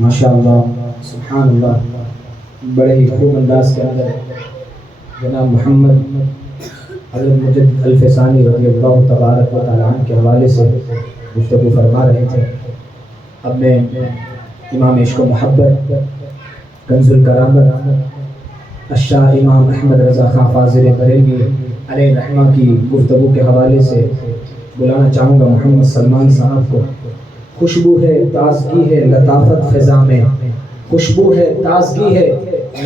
ماشاءاللہ سبحان اللہ، بڑے ہی خوب انداز کے اندر جناب محمد حضرت مجدد الفسانی رضی اللہ تبارک و تعالیٰ عنہ کے حوالے سے گفتگو فرما رہے تھے۔ اب میں امام عشق و محبت کنز الکرامت الشاہ امام احمد رضا خان فاضل بریلوی علیہ رحمہ کی گفتگو کے حوالے سے بلانا چاہوں گا محمد سلمان صاحب کو۔ خوشبو ہے، تازگی ہے لطافت فضا میں، خوشبو ہے، تازگی ہے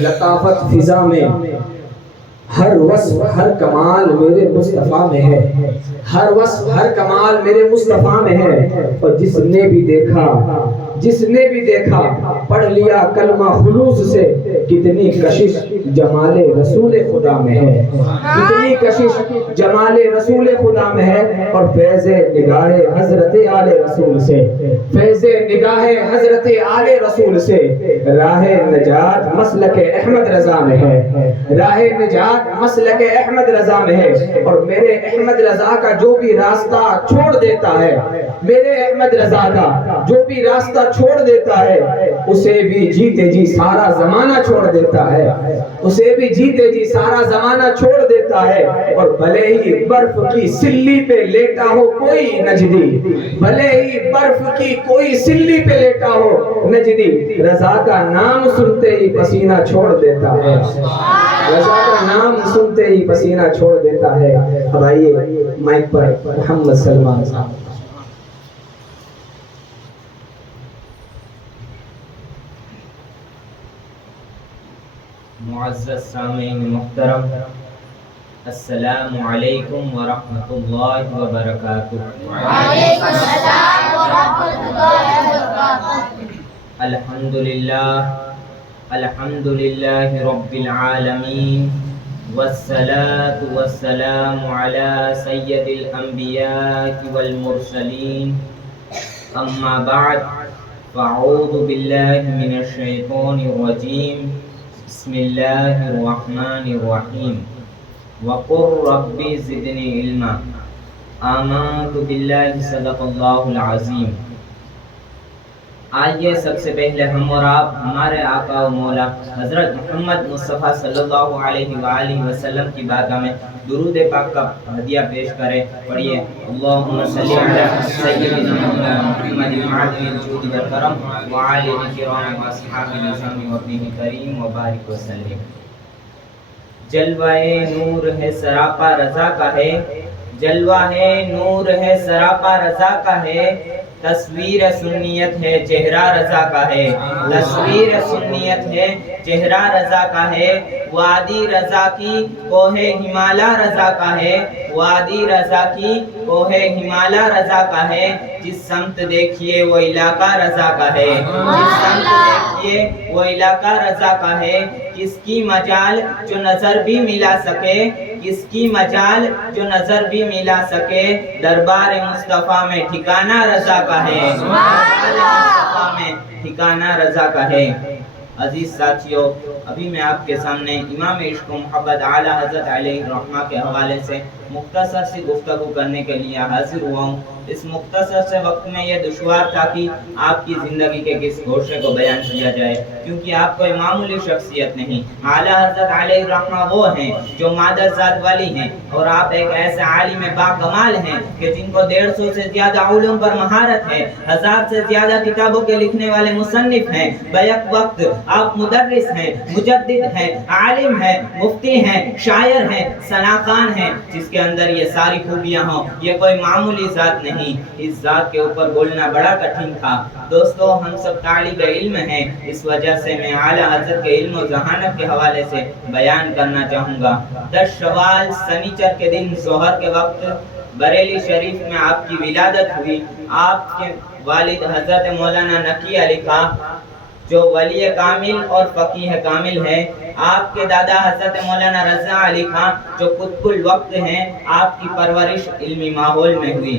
لطافت فضا میں، ہر وصف ہر کمال میرے مصطفیٰ میں ہے، ہر وصف ہر کمال میرے مصطفیٰ میں ہے۔ اور جس نے بھی دیکھا پڑھ لیا کلمہ خلوص سے، کتنی کشش جمال رسول خدا میں ہے، کتنی کشش جمال رسول خدا میں ہے۔ اور فیض نگاہ حضرت آل رسول سے، فیض نگاہ حضرت آل رسول سے، راہ نجات مسلک احمد رضا میں ہے، راہ نجات مسلک احمد رضا میں ہے۔ اور میرے احمد رضا کا جو بھی راستہ چھوڑ دیتا ہے، میرے احمد رضا کا جو بھی راستہ چھوڑ دیتا ہے، اسے بھی جیتے جی سارا زمانہ چھوڑ دیتا ہے، اسے بھی جیتے جی سارا زمانہ چھوڑ دیتا ہے۔ اور بھلے ہی برف کی سلی پہ لیٹا ہو کوئی نجدی، بھلے ہی برف کی کوئی سلی پہ لیٹا ہو نجدی، رضا کا نام سنتے ہی پسینہ چھوڑ دیتا ہے، رضا کا نام سنتے ہی پسینہ چھوڑ دیتا ہے۔ اب آئیے مائک پر محمد سلمان صاحب۔ معزز سامعین محترم، السلام علیکم ورحمۃ اللہ وبرکاتہ۔ وعلیکم السلام ورحمۃ اللہ وبرکاتہ۔ الحمدللہ رب العالمین، والصلاة والسلام علی سید الانبیاء والمرسلین، اما بعد فاعوذ باللہ من الشیطان الرجیم، بسم اللہ الرحمن الرحیم، وقل رب زدنی علما، آمنت باللہ صدق اللہ العظیم۔ آئیے سب سے پہلے ہم اور آپ ہمارے آقا و مولا حضرت محمد مصطفیٰ صلی اللہ علیہ وآلہ وسلم کی بارگاہ میں درود پاک کا ہدیہ پیش کریں۔ پڑھیے اللہم صلی علی سیدنا محمد معدن الجود والکرم وعلی الکرام واصحاب النظام وابنہ کریم وبارک وسلم۔ جلوہ نور ہے سراپا رضا کا ہے، جلوہ ہے نور ہے سراپا رضا کا ہے، تصویر سنیت ہے چہرہ رضا کا ہے، تصویر سنیت ہے چہرہ رضا کا ہے، وادی رضا کی کوہ ہمالا رضا کا ہے، وادی رضا کی کوہ ہمالا رضا کا ہے، جس سمت دیکھیے وہ علاقہ رضا کا ہے، جس سمت دیکھیے وہ علاقہ رضا کا ہے، کس کی مجال جو نظر بھی ملا سکے، کس کی مجال جو نظر بھی ملا سکے، دربار مصطفیٰ میں ٹھکانہ رضا کا ہے، دربار مصطفیٰ میں ٹھکانہ رضا کا ہے۔ عزیز ساتھیو، ابھی میں آپ کے سامنے امام عشق و محبت اعلیٰ حضرت علیہ الرحمہ کے حوالے سے مختصر سی گفتگو کرنے کے لیے حاضر ہوا ہوں۔ اس مختصر سے وقت میں یہ دشوار تھا کہ آپ کی زندگی کے کس گوشے کو بیان کیا جائے، کیونکہ آپ کوئی معمولی شخصیت نہیں، اعلیٰ حضرت علیہ الرحمہ وہ ہیں جو مادر ذات والی ہیں، اور آپ ایک ایسے عالم باکمال ہیں کہ جن کو 150 سے زیادہ علوم پر مہارت ہے، 1000 سے زیادہ کتابوں کے لکھنے والے مصنف ہیں، بیک وقت آپ مدرس ہیں، مجدد ہیں، عالم ہیں، مفتی ہیں، شاعر ہیں، ثناخوان ہیں، جس کے اندر یہ ساری خوبیاں ہوں، یہ کوئی معمولی ذات نہیں۔ اس ذات کے اوپر بولنا بڑا کٹھن تھا۔ دوستو، ہم سب طالب علم ہیں، اس وجہ سے میں اعلیٰ حضرت کے علم و ذہانت کے حوالے سے بیان کرنا چاہوں گا۔ 10 شوال سنیچر کے دن ظہر کے وقت بریلی شریف میں آپ کی ولادت ہوئی۔ آپ کے والد حضرت مولانا نقی علی خان جو ولی کامل اور فقیہ کامل ہے، آپ کے دادا حضرت مولانا رضا علی خان جو قطب الوقت ہیں، آپ کی پرورش علمی ماحول میں ہوئی۔